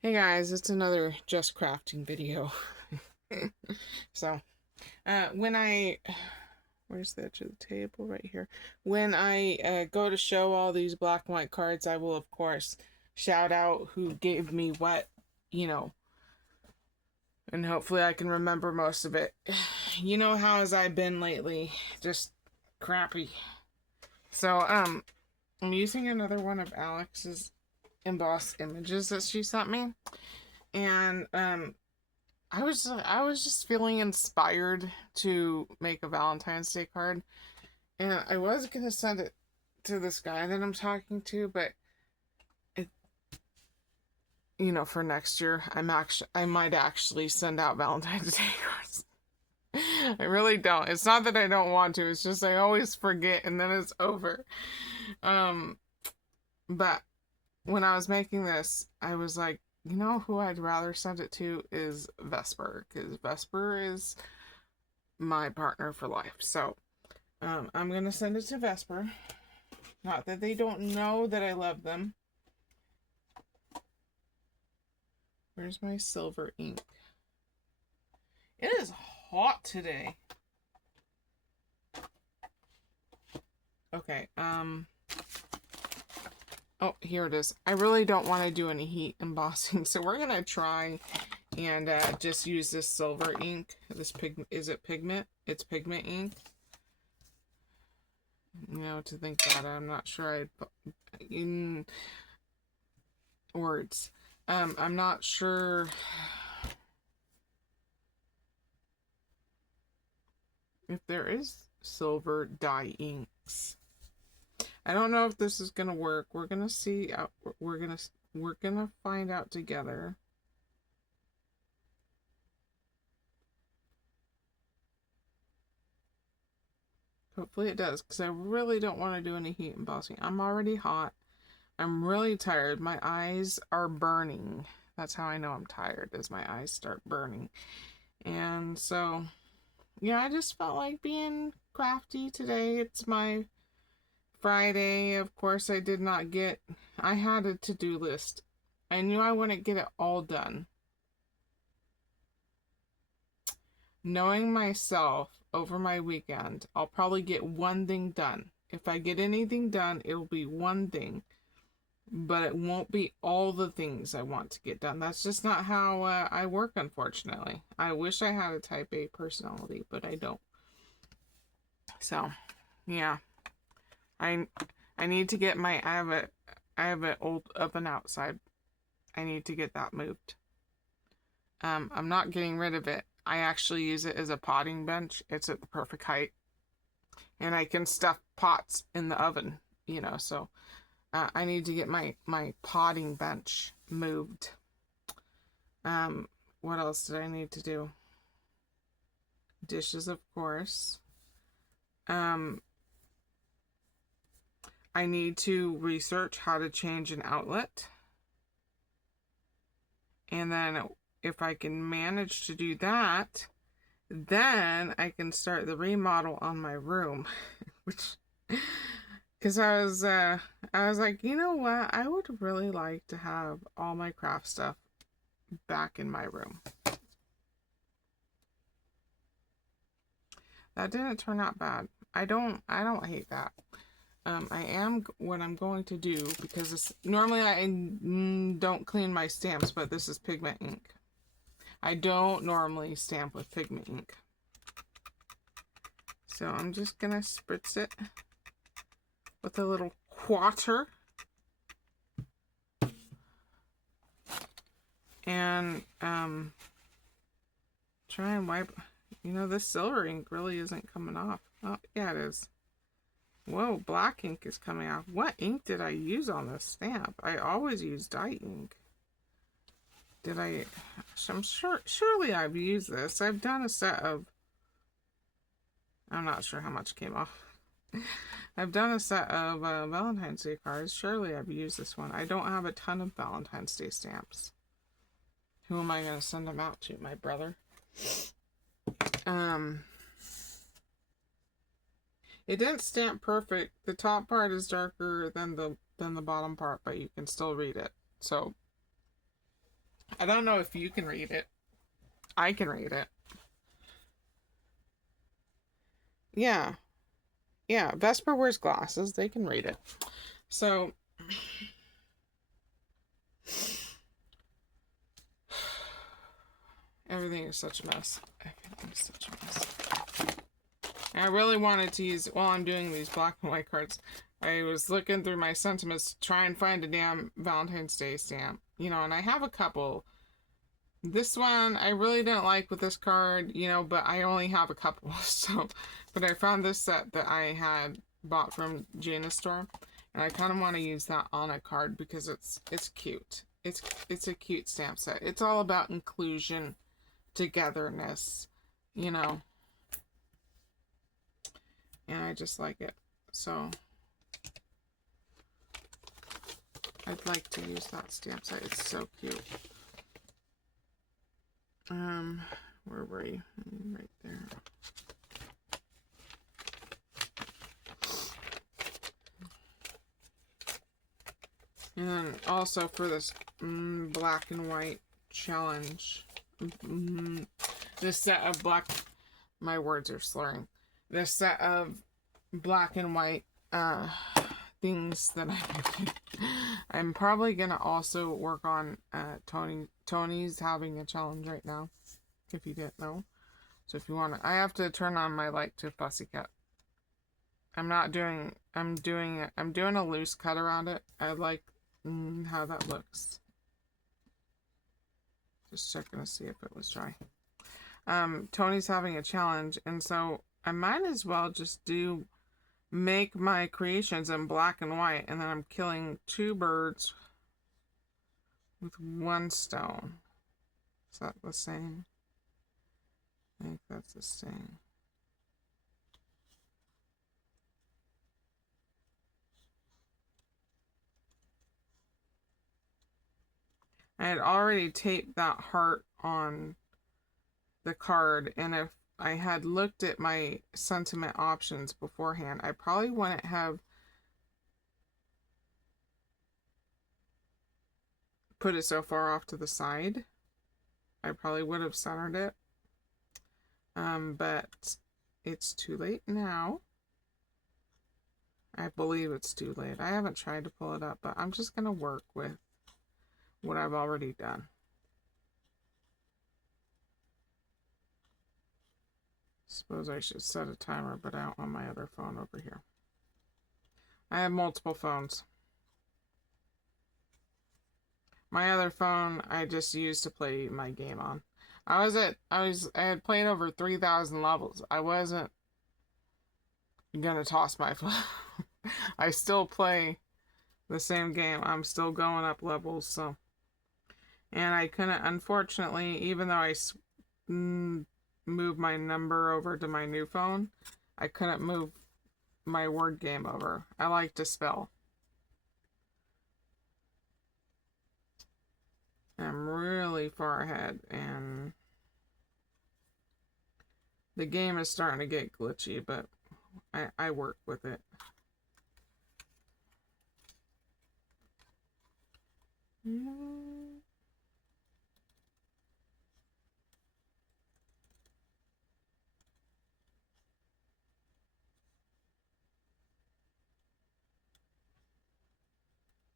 Hey guys, it's another just crafting video. So, when where's the edge of the table? Right here. When I go to show all these black and white cards, I will, of course, shout out who gave me what, you know, and hopefully I can remember most of it. You know how has I been lately? Just crappy. So, I'm using another one of Alex's embossed images that she sent me. And, I was just feeling inspired to make a Valentine's Day card, and I was gonna send it to this guy that I'm talking to, but it, for next year, I might actually send out Valentine's Day cards. I really don't. It's not that I don't want to. It's just I always forget, and then it's over. Um, but when I was making this, I was like, who I'd rather send it to is Vesper, because Vesper is my partner for life. So I'm gonna send it to Vesper. Not that they don't know that I love them. Where's my silver ink? It is hot today. Okay, oh, here it is. I really don't want to do any heat embossing, so we're gonna try and just use this silver ink. This is it pigment? It's pigment ink. To think that I'm not sure I'd put in words. I'm not sure if there is silver dye inks. I don't know if this is gonna work. We're gonna see. We're gonna find out together. Hopefully it does, because I really don't want to do any heat embossing. I'm already hot. I'm really tired. My eyes are burning. That's how I know I'm tired, as my eyes start burning. And so, yeah, I just felt like being crafty today. It's my Friday. Of course, I had a to-do list. I knew I wouldn't get it all done. Knowing myself, over my weekend, I'll probably get one thing done. If I get anything done, it'll be one thing, but it won't be all the things I want to get done. That's just not how I work, unfortunately. I wish I had a type A personality, but I don't. So, yeah. I need to get I have an old oven outside. I need to get that moved. I'm not getting rid of it. I actually use it as a potting bench. It's at the perfect height. And I can stuff pots in the oven, so I need to get my potting bench moved. What else did I need to do? Dishes, of course. I need to research how to change an outlet. And then if I can manage to do that, then I can start the remodel on my room. Which, because I was like, you know what? I would really like to have all my craft stuff back in my room. That didn't turn out bad. I don't hate that. What I'm going to do, because normally I don't clean my stamps, but this is pigment ink. I don't normally stamp with pigment ink. So I'm just gonna spritz it with a little water. And try and wipe. This silver ink really isn't coming off. Oh, yeah, it is. Whoa, black ink is coming off. What ink did I use on this stamp? I always use dye ink. I'm surely I've used this. I've done a set of, I'm not sure how much came off. I've done a set of Valentine's Day cards. Surely I've used this one. I don't have a ton of Valentine's Day stamps. Who am I going to send them out to? My brother. It didn't stamp perfect. The top part is darker than the bottom part, but you can still read it. So I don't know if you can read it. I can read it. Yeah. Yeah. Vesper wears glasses. They can read it. So everything is such a mess. Everything is such a mess. And I really wanted to use, while I'm doing these black and white cards, I was looking through my sentiments to try and find a damn Valentine's Day stamp. You know, and I have a couple. This one I really didn't like with this card, you know, but I only have a couple. So, but I found this set that I had bought from Jana's store, and I kind of want to use that on a card because it's cute. It's a cute stamp set. It's all about inclusion, togetherness, you know. And I just like it. So I'd like to use that stamp set. It's so cute. Where were you? Right there. And then also for this black and white challenge, this set of black, my words are slurring. This set of black and white things that I'm probably gonna also work on. Tony's having a challenge right now, if you didn't know. So if you want to, I have to turn on my light to fussy cut. I'm doing a loose cut around it. I like how that looks. Just checking to see if it was dry. Tony's having a challenge, and so I might as well just make my creations in black and white, and then I'm killing 2 birds with 1 stone. Is that the same? I think that's the same. I had already taped that heart on the card, and if I had looked at my sentiment options beforehand, I probably wouldn't have put it so far off to the side. I probably would have centered it. But it's too late now. I believe it's too late. I haven't tried to pull it up, but I'm just going to work with what I've already done. Suppose I should set a timer, but I don't want my other phone over here. I have multiple phones. My other phone I just used to play my game on. I had played over 3,000 levels. I wasn't gonna toss my phone. I still play the same game. I'm still going up levels, so. And I couldn't, unfortunately, even though I moved my number over to my new phone, I couldn't move my word game over. I like to spell. I'm really far ahead, and the game is starting to get glitchy, but I work with it.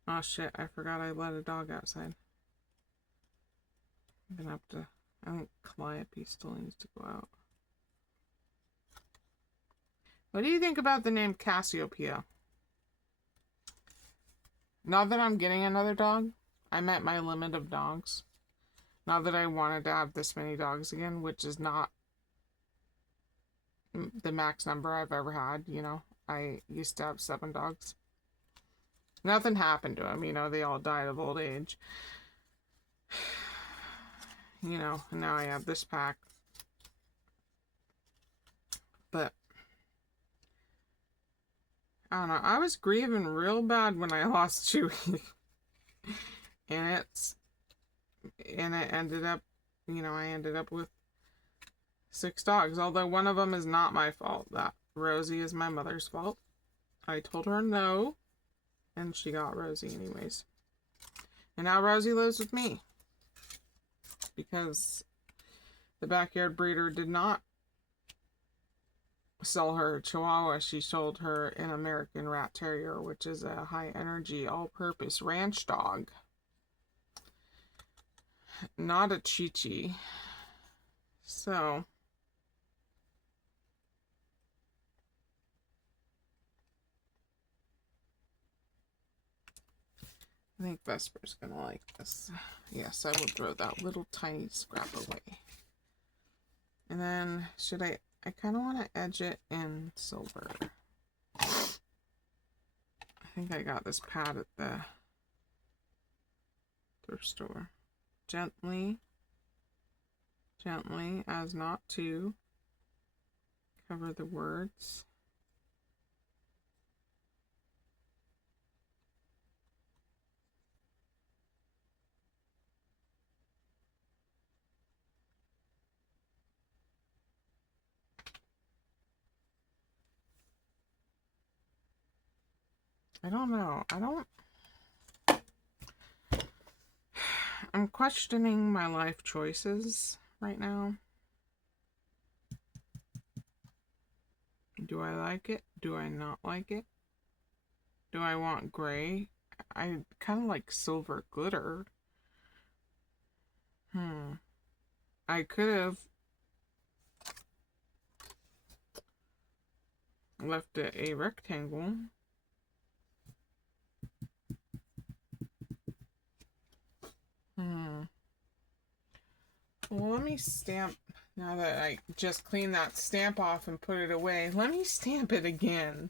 Oh shit, I forgot I let a dog outside. I'm gonna have to, I think Calliope still needs to go out. What do you think about the name Cassiopeia? Not that I'm getting another dog. I'm at my limit of dogs. Not that I wanted to have this many dogs again, which is not the max number I've ever had, you know. I used to have 7 dogs. Nothing happened to them, you know, they all died of old age. You know, and now I have this pack. But I don't know, I was grieving real bad when I lost Chewy. and it ended up, you know, I ended up with 6 dogs, although one of them is not my fault. That Rosie is my mother's fault. I told her no, and she got Rosie anyways. And now Rosie lives with me. because the backyard breeder did not sell her Chihuahua. She sold her an American Rat Terrier, which is a high energy, all-purpose ranch dog. Not a Chi-Chi. So I think Vesper's gonna like this. Yes, I will throw that little tiny scrap away. And then I kind of want to edge it in silver. I think I got this pad at the thrift store. Gently, as not to cover the words. I don't know. I'm questioning my life choices right now. Do I like it? Do I not like it? Do I want gray? I kind of like silver glitter. I could have left it a rectangle. Well, let me stamp, now that I just cleaned that stamp off and put it away, let me stamp it again.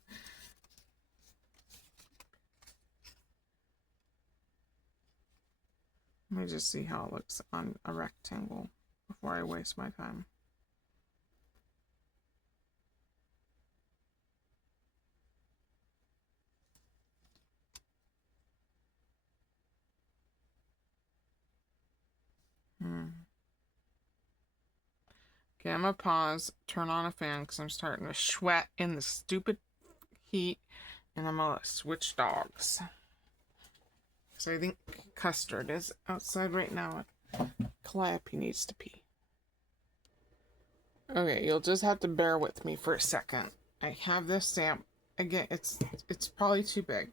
Let me just see how it looks on a rectangle before I waste my time. Okay, I'm gonna pause, turn on a fan because I'm starting to sweat in the stupid heat, and I'm gonna switch dogs. So I think Custard is outside right now. Calliope needs to pee. Okay, you'll just have to bear with me for a second. I have this stamp. Again, it's probably too big,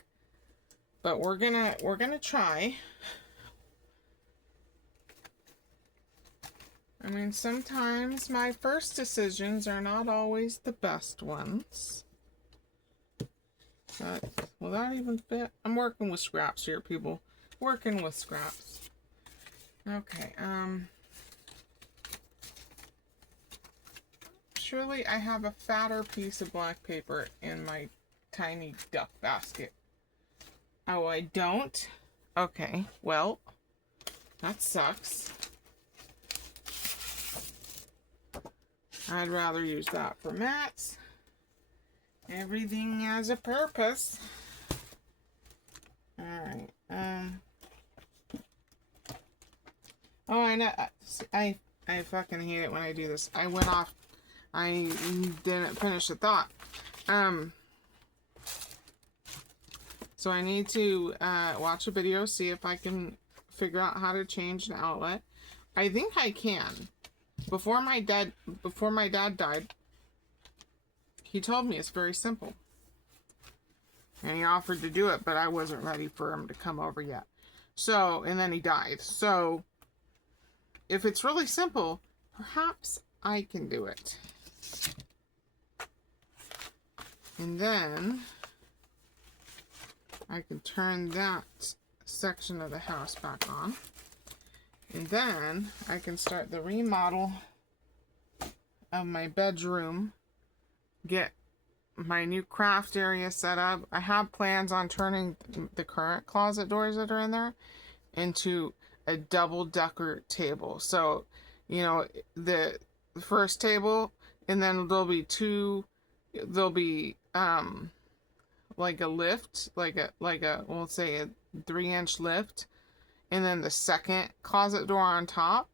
but we're gonna try. I mean, sometimes my first decisions are not always the best ones. But will that even fit? I'm working with scraps here, people. Working with scraps. Okay, surely I have a fatter piece of black paper in my tiny duck basket. Oh, I don't? Okay, well, that sucks. I'd rather use that for mats. Everything has a purpose. Alright, oh, I know. I fucking hate it when I do this. I went off. I didn't finish the thought. So I need to watch a video, see if I can figure out how to change the outlet. I think I can. Before my dad died, he told me it's very simple. And he offered to do it, but I wasn't ready for him to come over yet. So, and then he died. So, if it's really simple, perhaps I can do it. And then I can turn that section of the house back on. And then I can start the remodel of my bedroom, get my new craft area set up. I have plans on turning the current closet doors that are in there into a double-decker table. So, you know, the first table, and then there'll be like a lift, like a we'll say a 3-inch lift, and then the second closet door on top,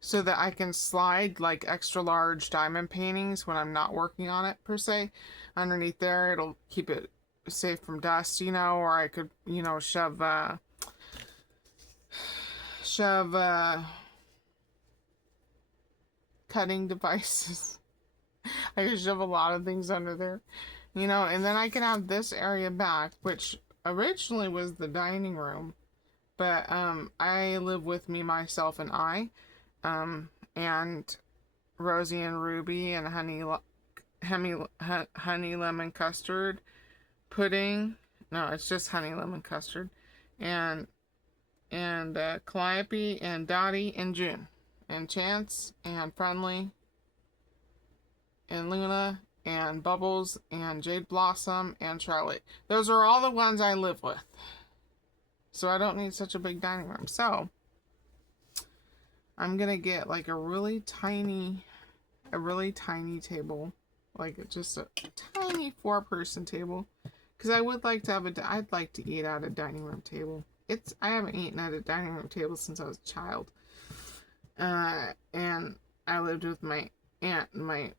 so that I can slide like extra large diamond paintings when I'm not working on it per se underneath there. It'll keep it safe from dust, you know, or I could, you know, shove cutting devices. I can shove a lot of things under there, you know, and then I can have this area back, which originally was the dining room, but I live with me, myself, and and Rosie and Ruby and honey lemon custard pudding. No, it's just honey lemon custard, and Calliope and Dottie and June and Chance and Friendly and Luna and Bubbles and Jade Blossom and Charlotte. Those are all the ones I live with. So I don't need such a big dining room. So I'm gonna get like a really tiny table, like just a tiny 4-person table, because I would like to have I'd like to eat at a dining room table. I haven't eaten at a dining room table since I was a child, and I lived with my aunt and my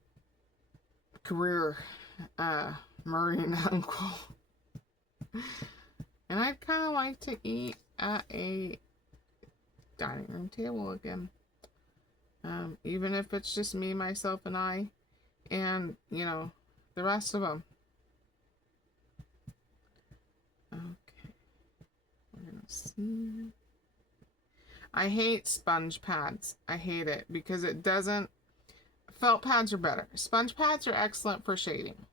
career Marine uncle, and I'd kind of like to eat at a dining room table again, even if it's just me, myself, and I, and you know, the rest of them. Okay, we're gonna see. I hate sponge pads. I hate it because it doesn't. Felt pads are better. Sponge pads are excellent for shading.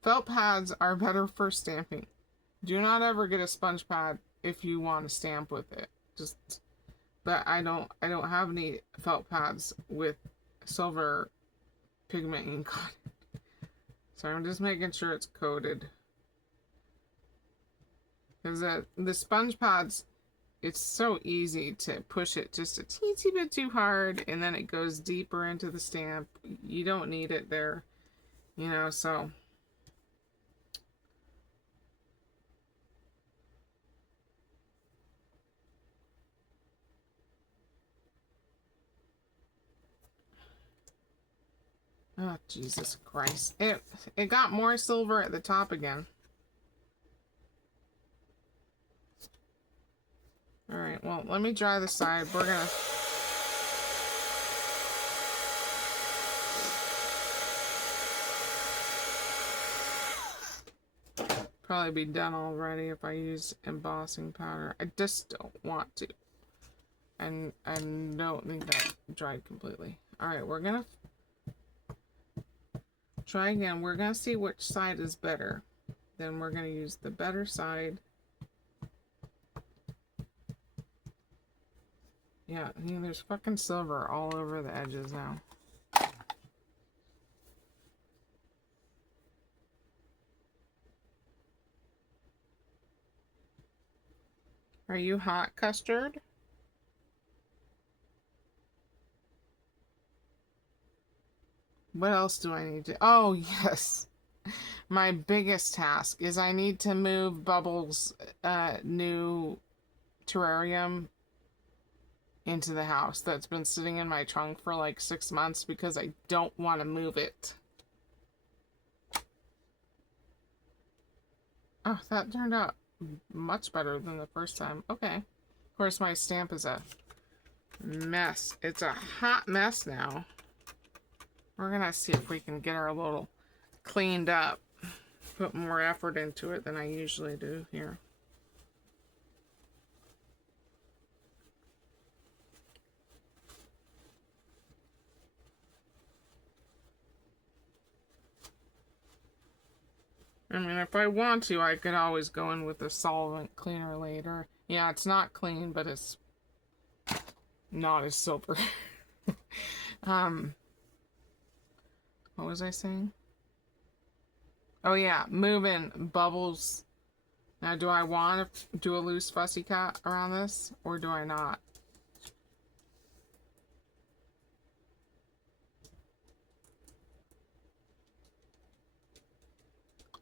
Felt pads are better for stamping. Do not ever get a sponge pad if you want to stamp with it. But I don't have any felt pads with silver pigment ink on it. So I'm just making sure it's coated. Because the sponge pads, it's so easy to push it just a teensy bit too hard, and then it goes deeper into the stamp. You don't need it there, you know, so. Oh, Jesus Christ. It got more silver at the top again. Alright, well, let me dry the side. We're gonna... probably be done already if I use embossing powder. I just don't want to. And I don't think that dried completely. Alright, we're gonna try again. We're gonna see which side is better. Then we're gonna use the better side. Yeah, I mean, there's fucking silver all over the edges now. Are you hot, Custard? What else do I need to... oh, yes. My biggest task is I need to move Bubbles' new terrarium into the house that's been sitting in my trunk for like 6 months because I don't want to move it. Oh, that turned out much better than the first time. Okay. Of course, my stamp is a mess. It's a hot mess now. We're gonna see if we can get our little cleaned up. Put more effort into it than I usually do here. I mean, if I want to, I could always go in with a solvent cleaner later. Yeah, it's not clean, but it's not as silver. What was I saying? Oh yeah, moving Bubbles. Now, do I want to do a loose fussy cut around this, or do I not?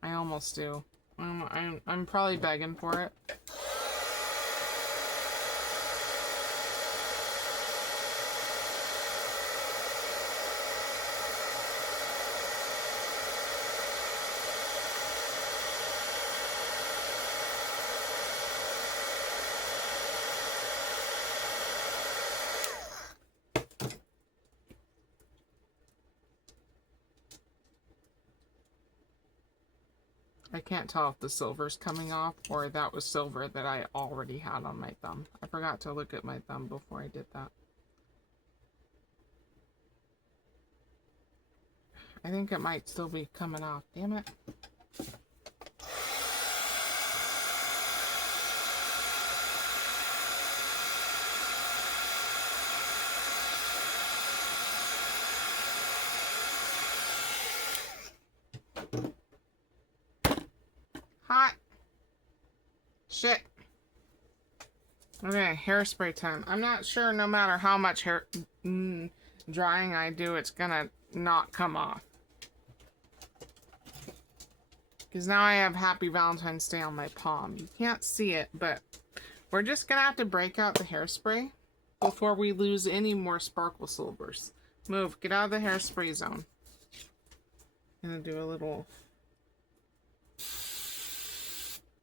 I almost do. I'm probably begging for it. I can't tell if the silver's coming off or that was silver that I already had on my thumb. I forgot to look at my thumb before I did that. I think it might still be coming off. Damn it. Hot. Shit. Okay, hairspray time. I'm not sure no matter how much hair drying I do, it's gonna not come off. Because now I have Happy Valentine's Day on my palm. You can't see it, but we're just gonna have to break out the hairspray before we lose any more sparkle silvers. Move, get out of the hairspray zone. I'm gonna do a little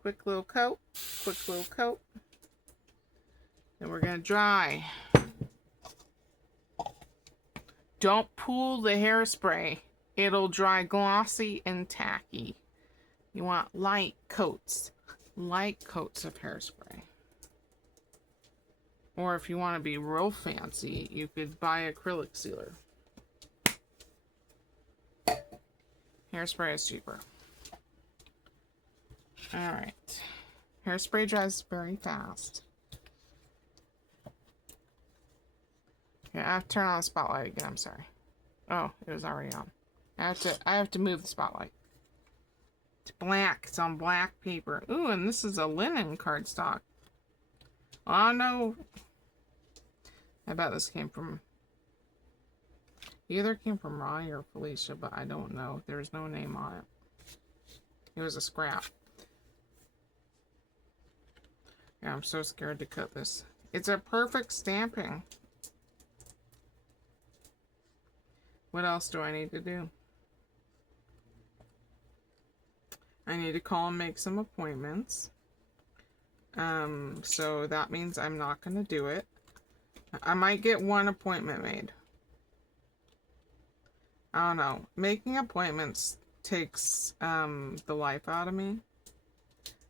quick little coat, Then we're gonna dry. Don't pull the hairspray. It'll dry glossy and tacky. You want light coats of hairspray. Or if you want to be real fancy, you could buy acrylic sealer. Hairspray is cheaper. Alright. Hairspray dries very fast. Okay, I have to turn on the spotlight again, I'm sorry. Oh, it was already on. I have to move the spotlight. It's black. It's on black paper. Ooh, and this is a linen cardstock. Oh no. I bet this came from either came from Ronnie or Felicia, but I don't know. There's no name on it. It was a scrap. Yeah, I'm so scared to cut this. It's a perfect stamping. What else do I need to do? I need to call and make some appointments. So that means I'm not going to do it. I might get one appointment made. I don't know. Making appointments takes the life out of me.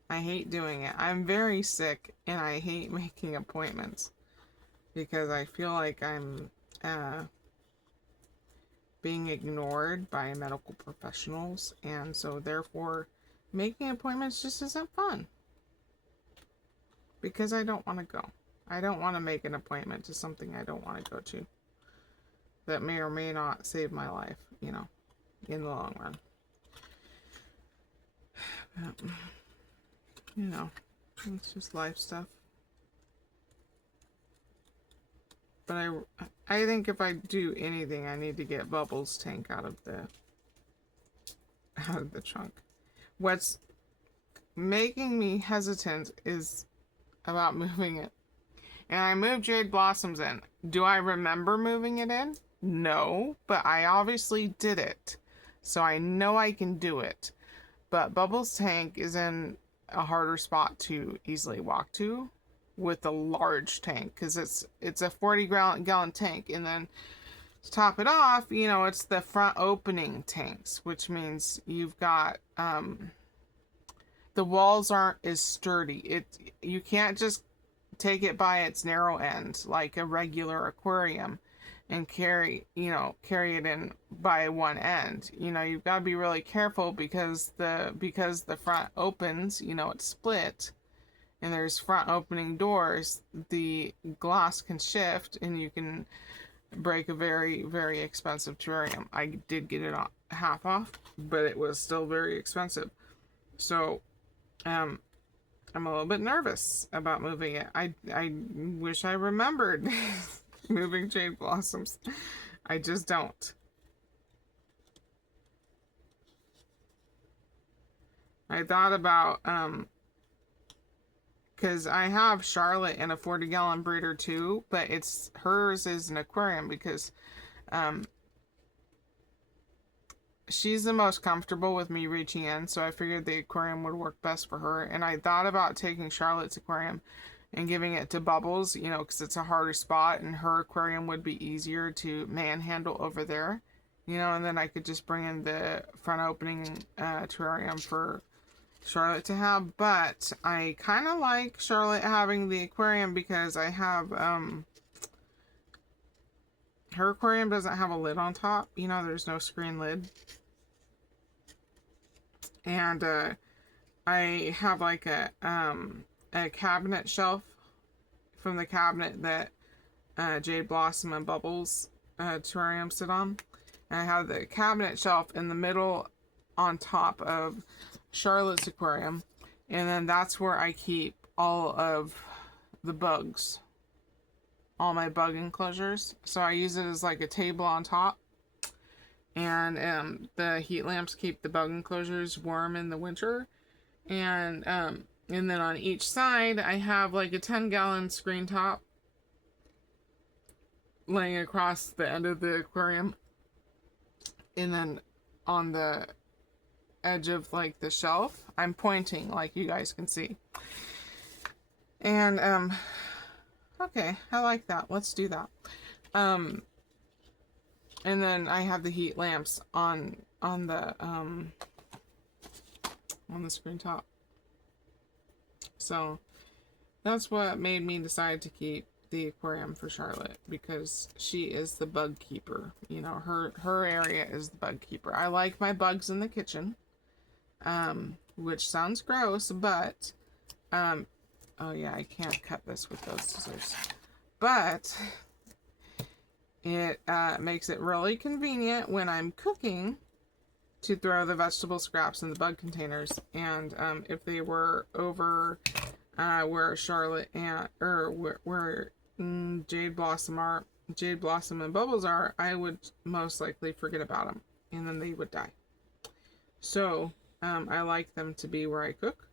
I hate doing it. I'm very sick and I hate making appointments because I feel like I'm being ignored by medical professionals, and so therefore making appointments just isn't fun because I don't want to go. I don't want to make an appointment to something I don't want to go to that may or may not save my life, you know, in the long run. But, you know, it's just life stuff. But I think if I do anything, I need to get Bubbles' tank out of the trunk. What's making me hesitant is about moving it. And I moved Jade Blossoms in. Do I remember moving it in? No, but I obviously did it. So I know I can do it. But Bubbles' tank is in a harder spot to easily walk to with a large tank, because it's a 40-gallon tank, and then to top it off, you know, it's the front opening tanks, which means you've got the walls aren't as sturdy. You can't just take it by its narrow end like a regular aquarium and carry it in by one end. You know, you've got to be really careful because the front opens, you know, it's split and there's front opening doors, the glass can shift and you can break a very, very expensive terrarium. I did get it on half off, but it was still very expensive. So I'm a little bit nervous about moving it. I wish I remembered moving Jade Blossoms. I just don't. I thought about because I have Charlotte in a 40-gallon breeder too, but hers is an aquarium because she's the most comfortable with me reaching in, so I figured the aquarium would work best for her. And I thought about taking Charlotte's aquarium and giving it to Bubbles, you know, because it's a harder spot and her aquarium would be easier to manhandle over there, you know, and then I could just bring in the front opening terrarium for Charlotte to have, but I kind of like Charlotte having the aquarium because I have, her aquarium doesn't have a lid on top. You know, there's no screen lid. And, I have like a cabinet shelf from the cabinet that Jade Blossom and Bubbles terrarium sit on. And I have the cabinet shelf in the middle on top of Charlotte's aquarium. And then that's where I keep all of the bugs. All my bug enclosures. So I use it as like a table on top. And the heat lamps keep the bug enclosures warm in the winter. And then on each side, I have like a 10-gallon screen top laying across the end of the aquarium. And then on the edge of like the shelf, I'm pointing like you guys can see. And okay, I like that. Let's do that. And then I have the heat lamps on the screen top. So that's what made me decide to keep the aquarium for Charlotte, because she is the bug keeper. You know, her area is the bug keeper. I like my bugs in the kitchen, which sounds gross, but oh yeah, I can't cut this with those scissors, but it makes it really convenient when I'm cooking to throw the vegetable scraps in the bug containers. And if they were over where Charlotte and where Jade Blossom and Bubbles are, I would most likely forget about them, and then they would die. So I like them to be where I cook,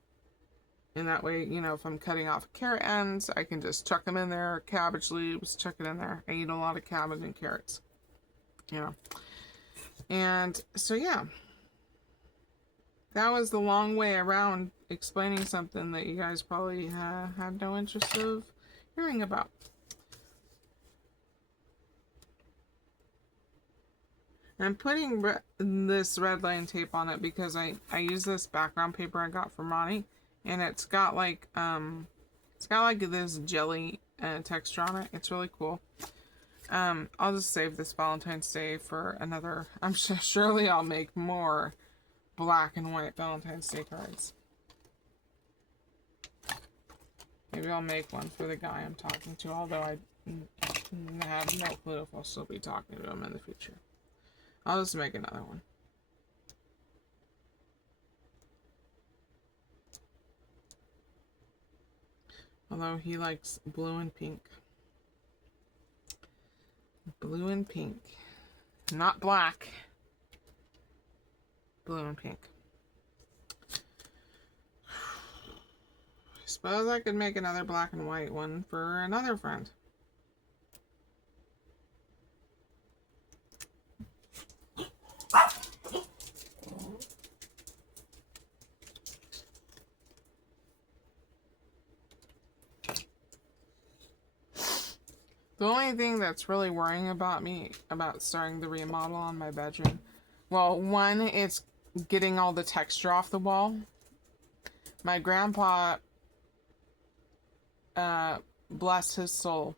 and that way, you know, if I'm cutting off carrot ends, I can just chuck them in there. Cabbage leaves, chuck it in there. I eat a lot of cabbage and carrots, you know. And so yeah, that was the long way around explaining something that you guys probably had no interest of hearing about. I'm putting this red line tape on it because I use this background paper I got from Ronnie, and it's got like this jelly texture on it. It's really cool. I'll just save this Valentine's Day for another. I'm sure surely I'll make more black and white Valentine's Day cards. Maybe I'll make one for the guy I'm talking to, although I have no clue if I'll still be talking to him in the future. I'll just make another one. Although he likes blue and pink. Blue and pink. Not black. Blue and pink. I suppose I could make another black and white one for another friend. The only thing that's really worrying about me about starting the remodel on my bedroom, well, one, it's getting all the texture off the wall. My grandpa, bless his soul,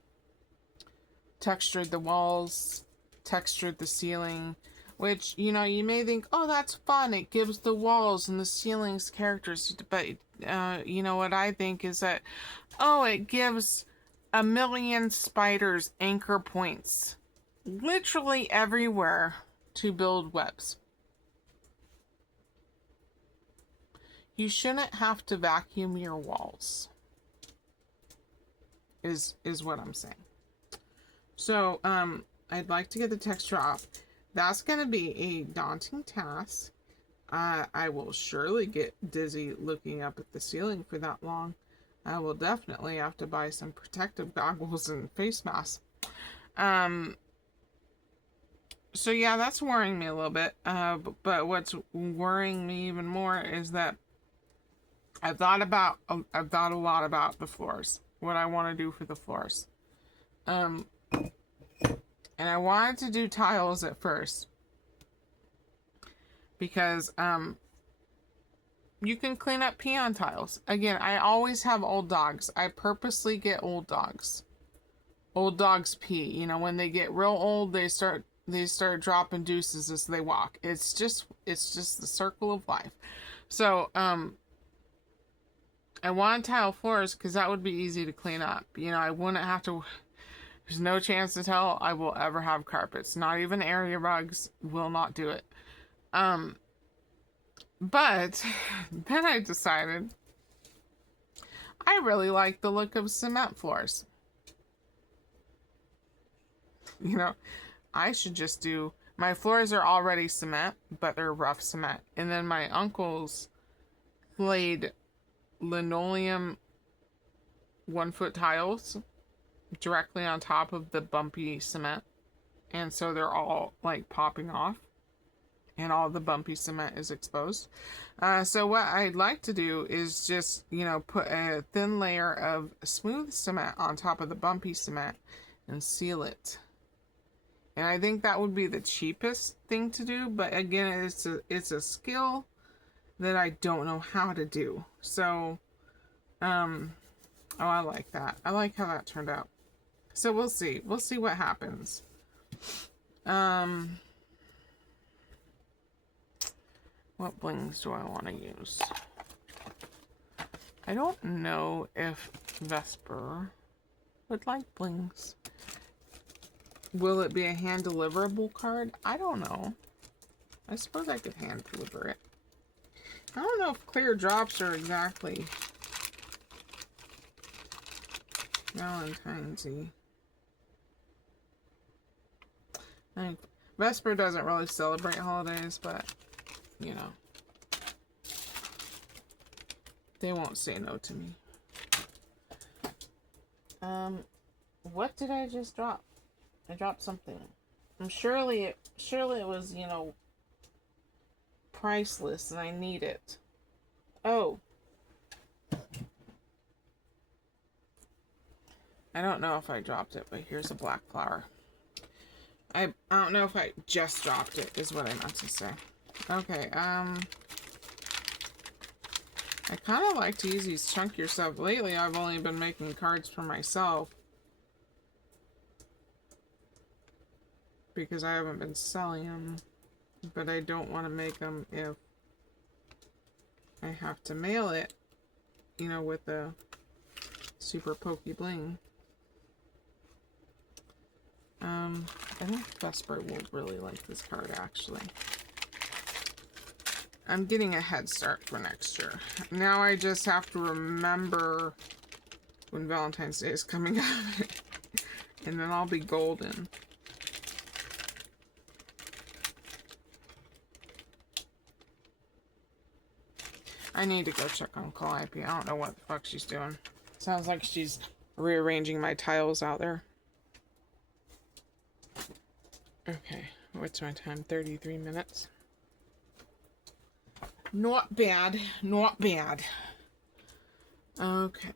textured the walls, textured the ceiling, which, you know, you may think, oh, that's fun. It gives the walls and the ceilings characters. But, you know, what I think is that, oh, it gives a million spiders anchor points literally everywhere to build webs. You shouldn't have to vacuum your walls, is what I'm saying. So I'd like to get the texture off. That's going to be a daunting task. I will surely get dizzy looking up at the ceiling for that long. I will definitely have to buy some protective goggles and face masks. So yeah, that's worrying me a little bit. But what's worrying me even more is that I've thought a lot about the floors. What I want to do for the floors. And I wanted to do tiles at first. Because you can clean up peon tiles. Again, I always have old dogs. I purposely get old dogs. Old dogs pee. You know, when they get real old, they start dropping deuces as they walk. It's just the circle of life. So, I want tile floors because that would be easy to clean up. You know, I wouldn't have to. There's no chance to tell I will ever have carpets. Not even area rugs will not do it. But then I decided I really like the look of cement floors. You know, I should just do, my floors are already cement, but they're rough cement. And then my uncles laid linoleum 1-foot tiles directly on top of the bumpy cement. And so they're all like popping off. And all the bumpy cement is exposed. So what I'd like to do is just, you know, put a thin layer of smooth cement on top of the bumpy cement and seal it. And I think that would be the cheapest thing to do. But again, it's a skill that I don't know how to do. So, oh, I like that. I like how that turned out. So we'll see. We'll see what happens. What blings do I want to use? I don't know if Vesper would like blings. Will it be a hand deliverable card? I don't know. I suppose I could hand deliver it. I don't know if clear drops are exactly Valentine-y. I think Vesper doesn't really celebrate holidays, but you know, they won't say no to me. What did I just drop? I dropped something. Surely it was, you know, priceless and I need it. Oh. I don't know if I dropped it, but here's a black flower. I don't know if I just dropped it, is what I meant to say. Okay, I kind of like to use these chunkier stuff. Lately, I've only been making cards for myself. Because I haven't been selling them. But I don't want to make them if I have to mail it, you know, with a super pokey bling. I think Vesper will really like this card, actually. I'm getting a head start for next year. Now I just have to remember when Valentine's Day is coming up. And then I'll be golden. I need to go check on Calliope. I don't know what the fuck she's doing. Sounds like she's rearranging my tiles out there. Okay, what's my time? 33 minutes. Not bad. Not bad. Okay.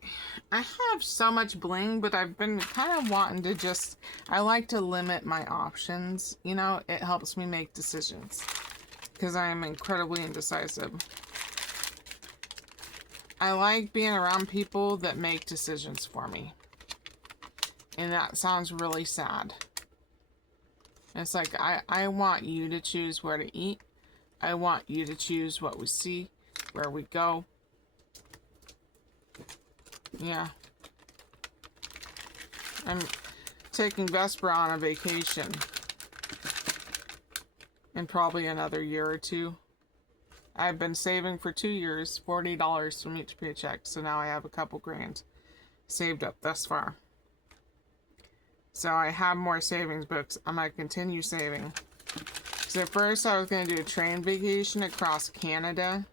I have so much bling, but I've been kind of wanting to just... I like to limit my options. You know, it helps me make decisions. Because I am incredibly indecisive. I like being around people that make decisions for me. And that sounds really sad. It's like, I want you to choose where to eat. I want you to choose what we see, where we go. Yeah. I'm taking Vesper on a vacation. In probably another year or two. I've been saving for 2 years, $40 from each paycheck. So now I have a couple grand saved up thus far. So I have more savings books. I'm going to continue saving. So at first I was going to do a train vacation across Canada.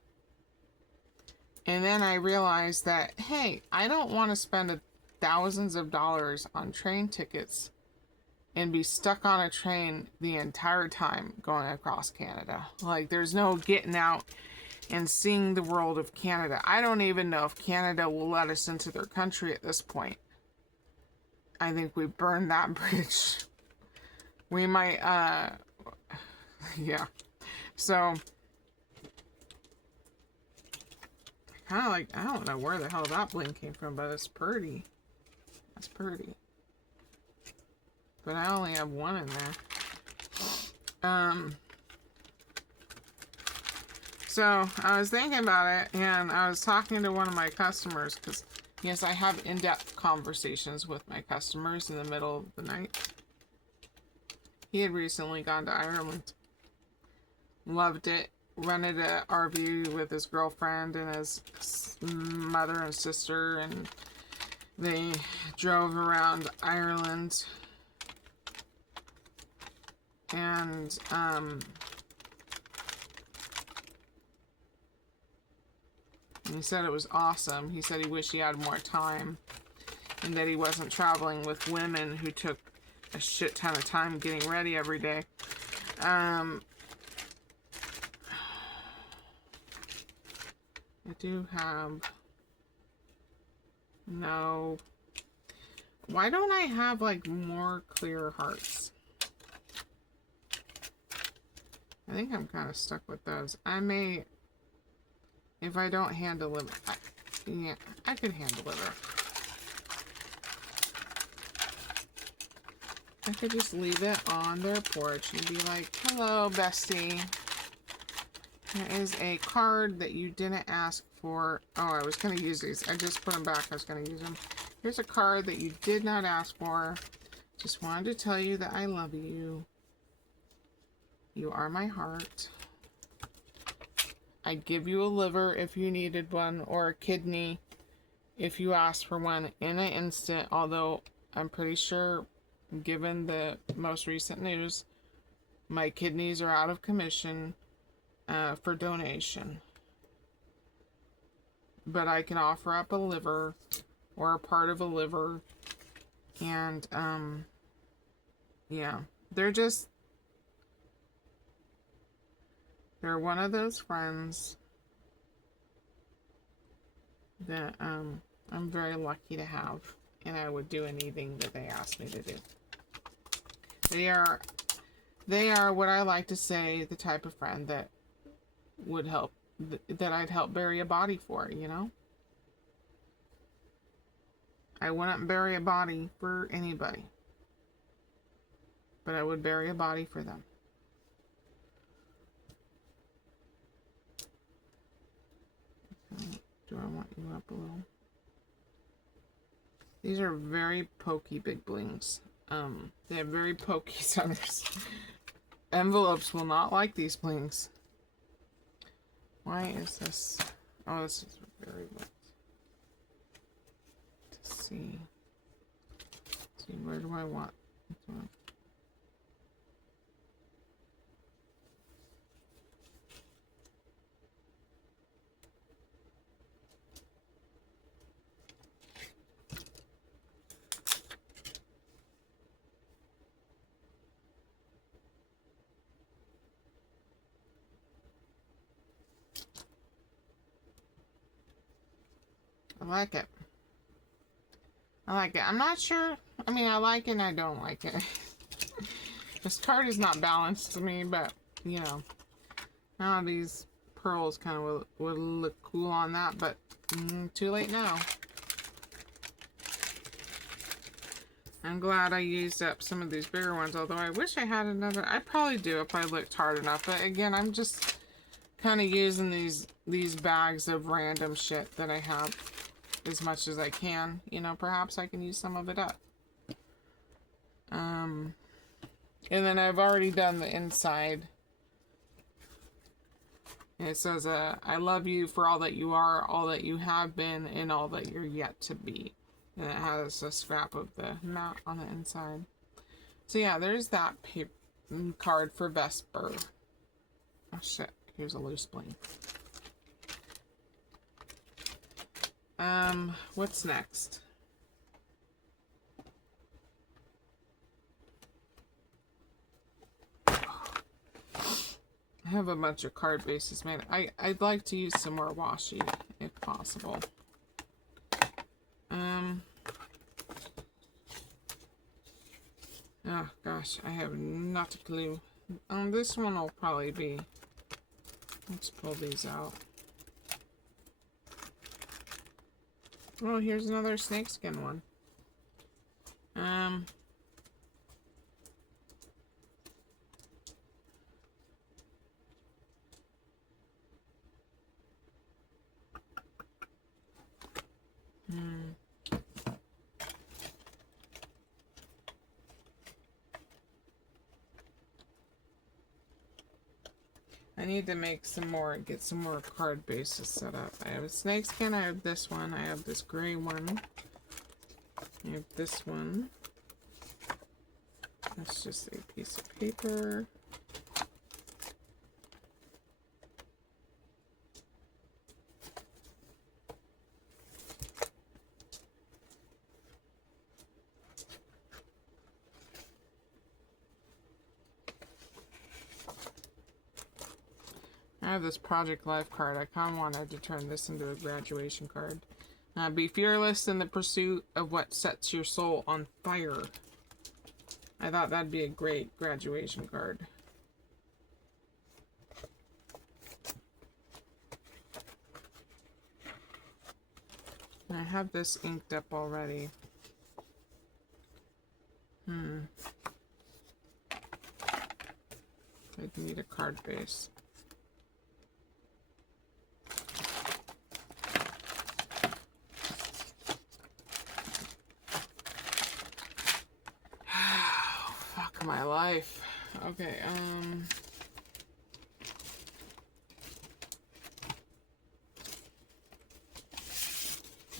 And then I realized that, hey, I don't want to spend thousands of dollars on train tickets and be stuck on a train the entire time going across Canada. Like, there's no getting out and seeing the world of Canada. I don't even know if Canada will let us into their country at this point. I think we burned that bridge. We might, yeah. So, kind of like, I don't know where the hell that bling came from, but it's pretty. That's pretty. But I only have one in there. So I was thinking about it, and I was talking to one of my customers, because yes, I have in-depth conversations with my customers in the middle of the night. He had recently gone to Ireland. Loved it. Rented an RV with his girlfriend and his mother and sister, and they drove around Ireland. And he said it was awesome. He said he wished he had more time and that he wasn't traveling with women who took a shit ton of time getting ready every day. I do have... No. Why don't I have, like, more clear hearts? I think I'm kind of stuck with those. I may... If I don't hand deliver... Yeah, I could hand deliver. I could just leave it on their porch and be like, hello, bestie. There is a card that you didn't ask for. Oh, I was going to use these. I just put them back. I was going to use them. Here's a card that you did not ask for. Just wanted to tell you that I love you. You are my heart. I'd give you a liver if you needed one, or a kidney if you asked for one in an instant, although I'm pretty sure, given the most recent news, my kidneys are out of commission for donation. But I can offer up a liver or a part of a liver, and yeah, they're one of those friends that I'm very lucky to have, and I would do anything that they asked me to do. They are what I like to say, the type of friend that would help, that I'd help bury a body for, you know? I wouldn't bury a body for anybody, but I would bury a body for them. Do I want you up a little? These are very pokey big blings. They have very pokey centers. Envelopes will not like these blings. Why is this? Oh, this is very wet. To see. Let's see, where do I want this one? I like it. I like it. I'm not sure. I mean, I like it and I don't like it. This card is not balanced to me, but, you know. Now these pearls kind of would look cool on that, but too late now. I'm glad I used up some of these bigger ones, although I wish I had another. I probably do if I looked hard enough, but again, I'm just kind of using these bags of random shit that I have as much as I can. You know, perhaps I can use some of it up. And then I've already done the inside. And it says, I love you for all that you are, all that you have been, and all that you're yet to be. And it has a scrap of the mat on the inside. So yeah, there's that card for Vesper. Oh shit, here's a loose bling. What's next? I have a bunch of card bases made. I'd like to use some more washi if possible. Oh gosh, I have not a clue. This one will probably be. Let's pull these out. Oh, here's another snakeskin one. I need to make some more, get some more card bases set up. I have a snakeskin, I have this one, I have this gray one, I have this one. That's just a piece of paper. I have this Project Life card. I kind of wanted to turn this into a graduation card. Be fearless in the pursuit of what sets your soul on fire. I thought that'd be a great graduation card. And I have this inked up already. I'd need a card base. Fuck my life. Okay, I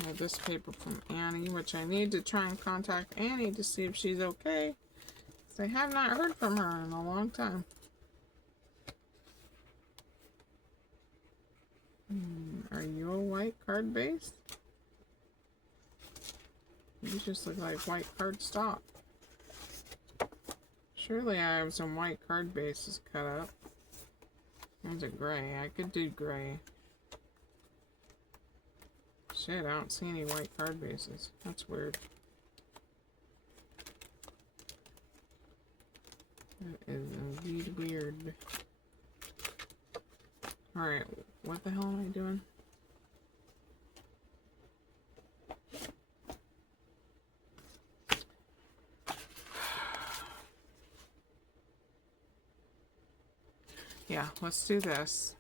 have this paper from Annie, which I need to try and contact Annie to see if she's okay. I have not heard from her in a long time. Are you a white card base? You just look like white cardstock. Surely I have some white card bases cut up. One's a gray. I could do gray. Shit, I don't see any white card bases. That's weird. That is indeed weird. Alright, what the hell am I doing? Yeah, let's do this.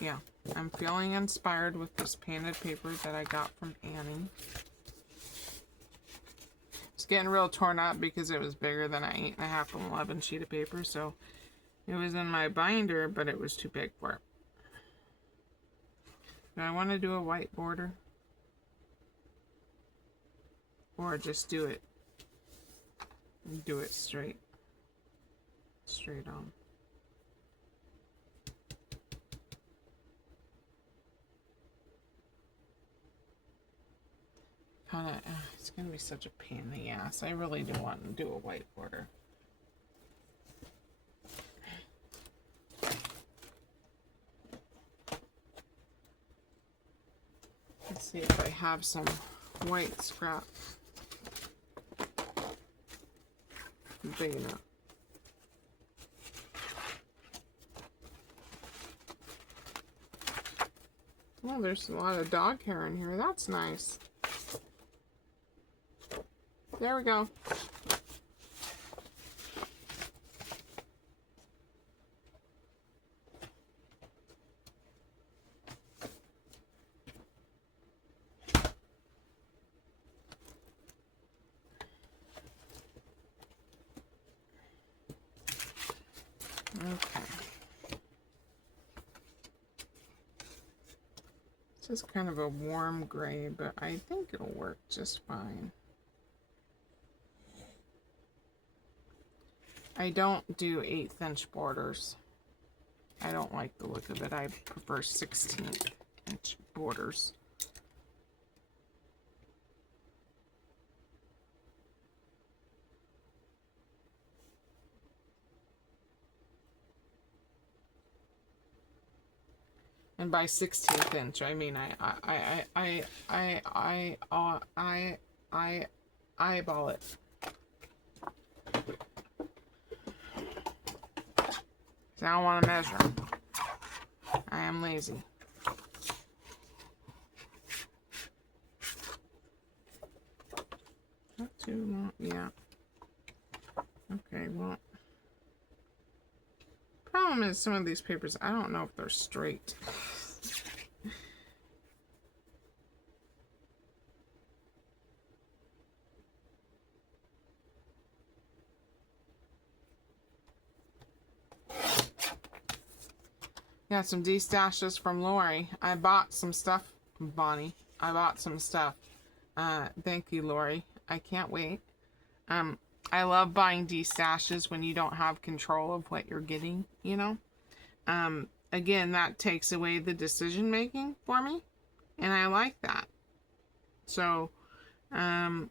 Yeah, I'm feeling inspired with this painted paper that I got from Annie. It's getting real torn up because it was bigger than an 8.5 and 11 sheet of paper, so it was in my binder, but it was too big for it. Do I want to do a white border? Or just do it straight on. It's gonna be such a pain in the ass. I really do want to do a white border. Let's see if I have some white scrap big enough. Oh, there's a lot of dog hair in here. That's nice. There we go. Okay. This is kind of a warm gray, but I think it'll work just fine. I don't do 1/8 inch borders. I don't like the look of it. I prefer 16th inch borders. And by 16th inch, I mean I eyeball it. So I don't want to measure. I am lazy. Not too long. Yeah. Okay, well. Problem is, some of these papers, I don't know if they're straight. Got some D-stashes from Lori. I bought some stuff, Bonnie. I bought some stuff. Thank you, Lori. I can't wait. I love buying D-stashes when you don't have control of what you're getting, you know? Again, that takes away the decision making for me, and I like that. So, yeah,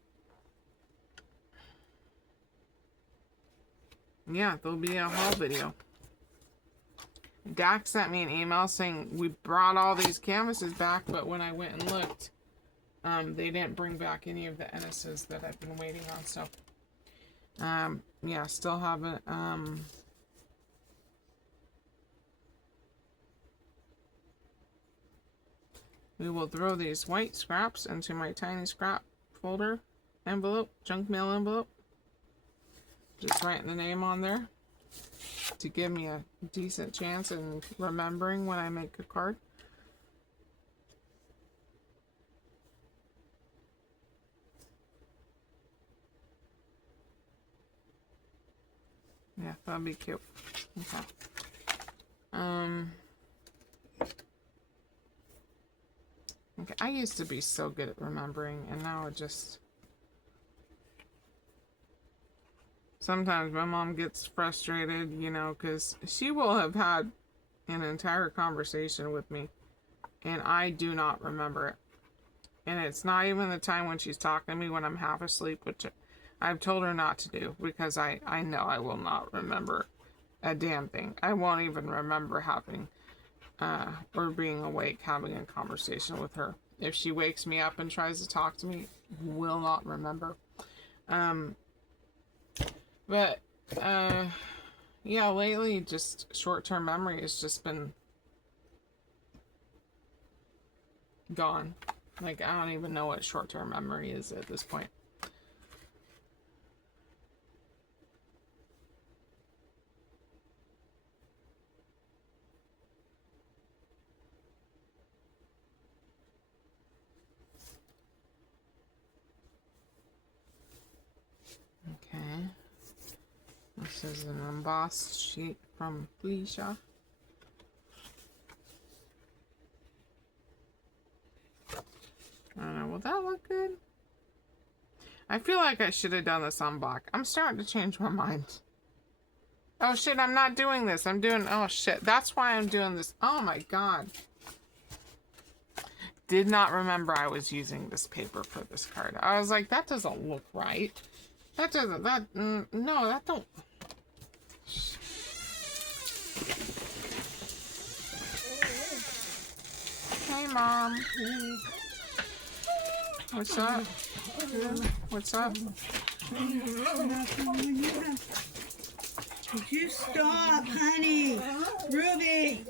there'll be a haul video. Dak sent me an email saying we brought all these canvases back, but when I went and looked, they didn't bring back any of the Ennises that I've been waiting on. So, yeah, still haven't. We will throw these white scraps into my tiny scrap folder envelope, junk mail envelope. Just writing the name on there to give me a decent chance in remembering when I make a card. Yeah, that'd be cute. Okay. Okay, I used to be so good at remembering, and now it just... Sometimes my mom gets frustrated, you know, because she will have had an entire conversation with me, and I do not remember it. And it's not even the time when she's talking to me when I'm half asleep, which I've told her not to do, because I know I will not remember a damn thing. I won't even remember having, or being awake, having a conversation with her. If she wakes me up and tries to talk to me, will not remember. But, yeah, lately, just short-term memory has just been gone. Like, I don't even know what short-term memory is at this point. Okay. This is an embossed sheet from Felicia. I don't know, will that look good? I feel like I should have done this on black. I'm starting to change my mind. Oh shit, I'm not doing this. I'm doing, oh shit, that's why I'm doing this. Oh my god. Did not remember I was using this paper for this card. I was like, that doesn't look right. That doesn't, no, that don't. Hey, Mom. What's up? What's up? Would you stop, honey? Ruby!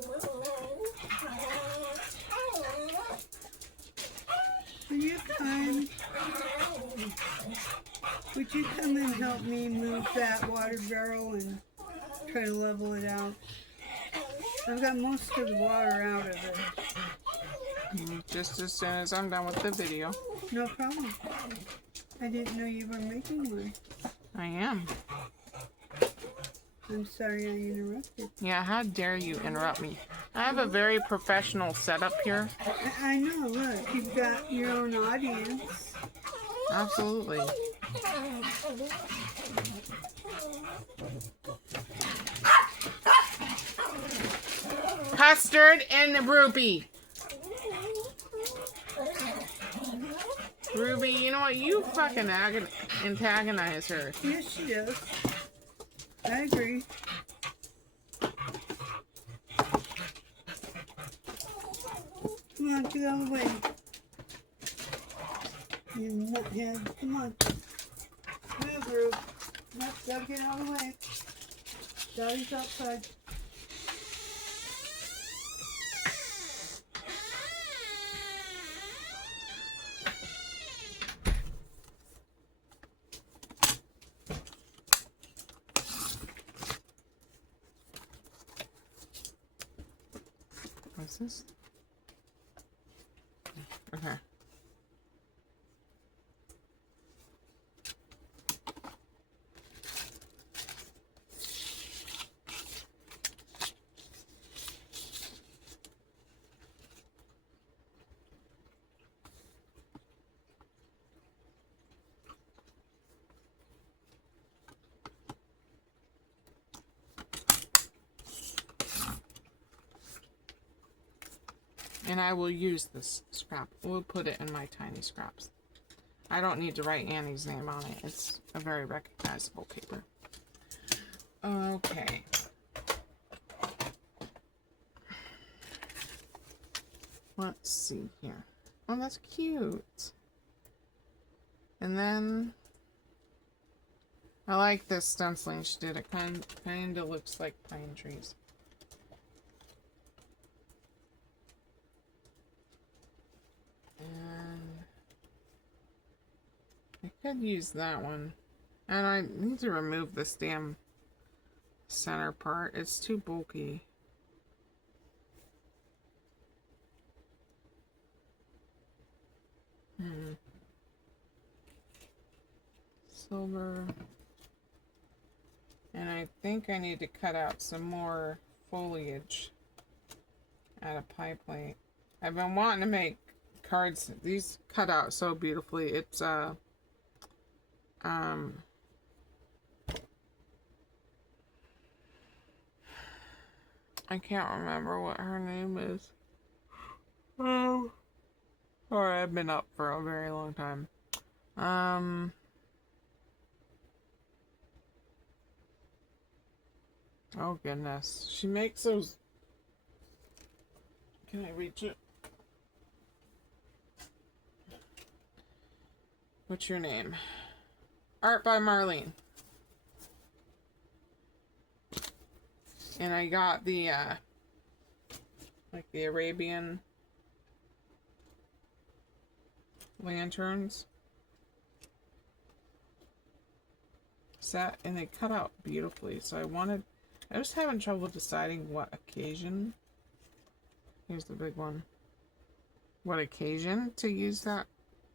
Will you come? Would you come and help me move that water barrel and try to level it out? I've got most of the water out of it. Just as soon as I'm done with the video. No problem. I didn't know you were making one. I am. I'm sorry I interrupted. Yeah, how dare you interrupt me? I have a very professional setup here. I know, look, you've got your own audience. Absolutely. Custard and Ruby. Ruby, you know what? You fucking antagonize her. Yes, she does. I agree. Come on, get out of the way. You nuthead. Come on. Move, Rube. Nope, gotta get out of the way. Daddy's outside. pieces. Okay. And I will use this scrap. We'll put it in my tiny scraps. I don't need to write Annie's name on it. It's a very recognizable paper. Okay. Let's see here. Oh, that's cute. And then I like this stenciling she did. It kind of looks like pine trees. And I could use that one. And I need to remove this damn center part. It's too bulky. Silver. And I think I need to cut out some more foliage out of pie plate. I've been wanting to make cards. These cut out so beautifully. It's I can't remember what her name is. Oh, sorry, I've been up for a very long time. Oh goodness, she makes those. Can I reach it? What's your name? Art by Marlene. And I got the like the Arabian lanterns set, and they cut out beautifully. So I was having trouble deciding what occasion. Here's the big one. What occasion to use that?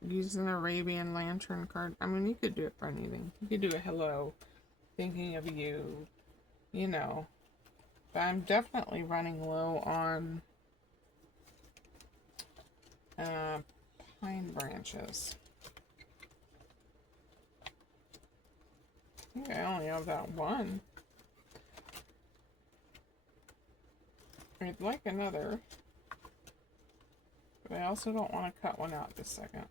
Use an Arabian lantern card. I mean, you could do it for anything. You could do a hello, thinking of you, you know. But I'm definitely running low on pine branches. I think I only have that one. I'd like another. But I also don't want to cut one out this second.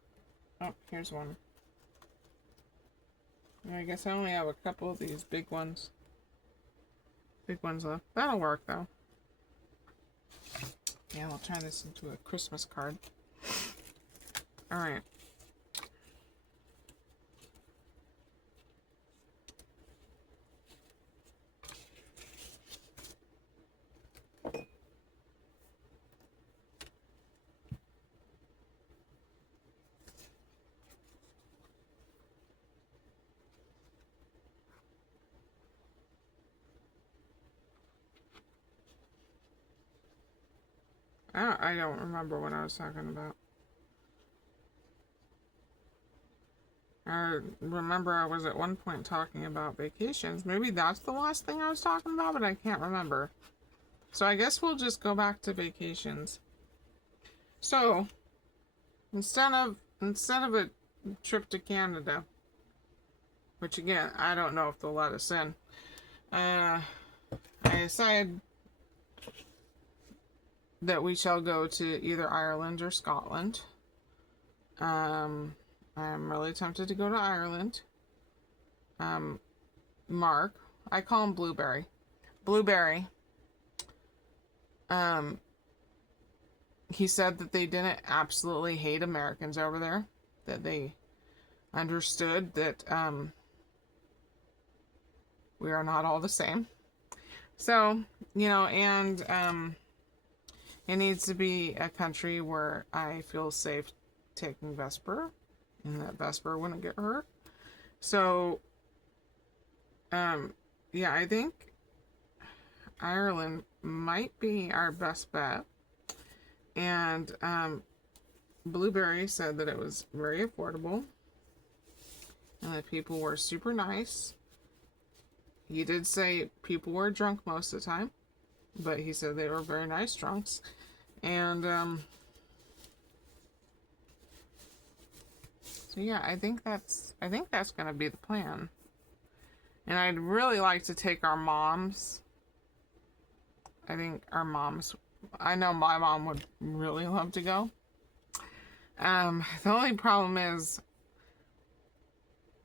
Oh, here's one. And I guess I only have a couple of these big ones. Big ones left. That'll work though. Yeah, we'll turn this into a Christmas card. Alright. I don't remember what I was talking about. I remember I was at one point talking about vacations. Maybe that's the last thing I was talking about, but I can't remember. So I guess we'll just go back to vacations. So instead of a trip to Canada, which again, I don't know if they'll let us in, I decided that we shall go to either Ireland or Scotland. I'm really tempted to go to Ireland. Mark, I call him Blueberry. Blueberry. He said that they didn't absolutely hate Americans over there. That they understood that we are not all the same. So, you know, and it needs to be a country where I feel safe taking Vesper, and that Vesper wouldn't get hurt. So, yeah, I think Ireland might be our best bet. And Blueberry said that it was very affordable and that people were super nice. He did say people were drunk most of the time, but he said they were very nice drunks. And so yeah, I think that's gonna be the plan. And I'd really like to take our moms. I think our moms, I know my mom would really love to go. The only problem is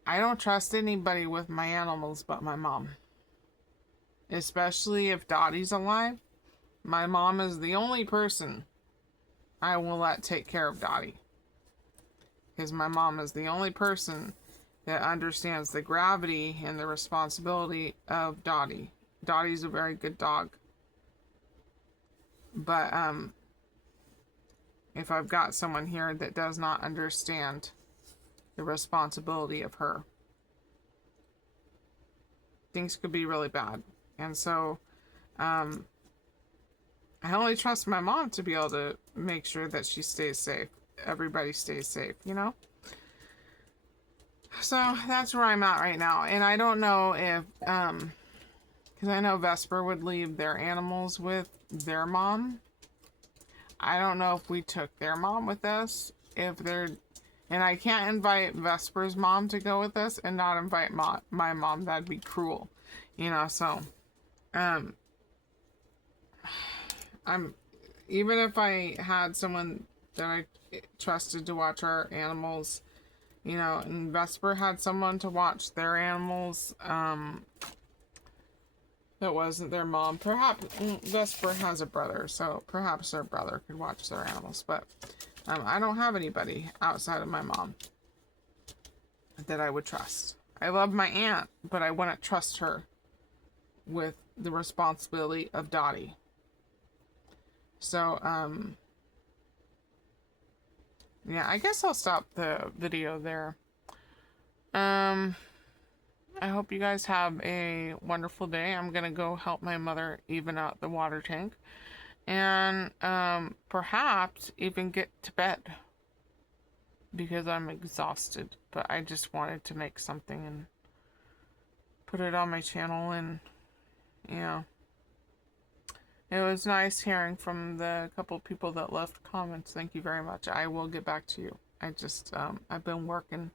I don't trust anybody with my animals but my mom. Especially if Dottie's alive. My mom is the only person I will let take care of Dottie. Because my mom is the only person that understands the gravity and the responsibility of Dottie. Dottie's a very good dog. But if I've got someone here that does not understand the responsibility of her, things could be really bad. And so I only trust my mom to be able to make sure that she stays safe. Everybody stays safe, you know? So that's where I'm at right now. And I don't know if, because I know Vesper would leave their animals with their mom. I don't know if we took their mom with us. If they're, and I can't invite Vesper's mom to go with us and not invite my mom. That'd be cruel, you know? So, I'm, even if I had someone that I trusted to watch our animals, you know, and Vesper had someone to watch their animals, that wasn't their mom. Perhaps Vesper has a brother, so perhaps their brother could watch their animals. But I don't have anybody outside of my mom that I would trust. I love my aunt, but I wouldn't trust her with the responsibility of Dottie. So, yeah, I guess I'll stop the video there. I hope you guys have a wonderful day. I'm gonna go help my mother even out the water tank. And, perhaps even get to bed. Because I'm exhausted. But I just wanted to make something and put it on my channel, and, you know. It was nice hearing from the couple people that left comments. Thank you very much. I will get back to you. I just, I've been working,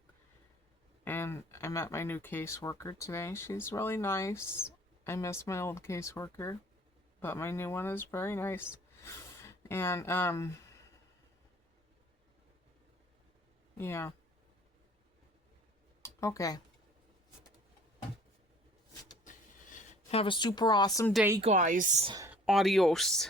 and I met my new caseworker today. She's really nice. I miss my old caseworker, but my new one is very nice. And, yeah. Okay. Have a super awesome day, guys. Adios.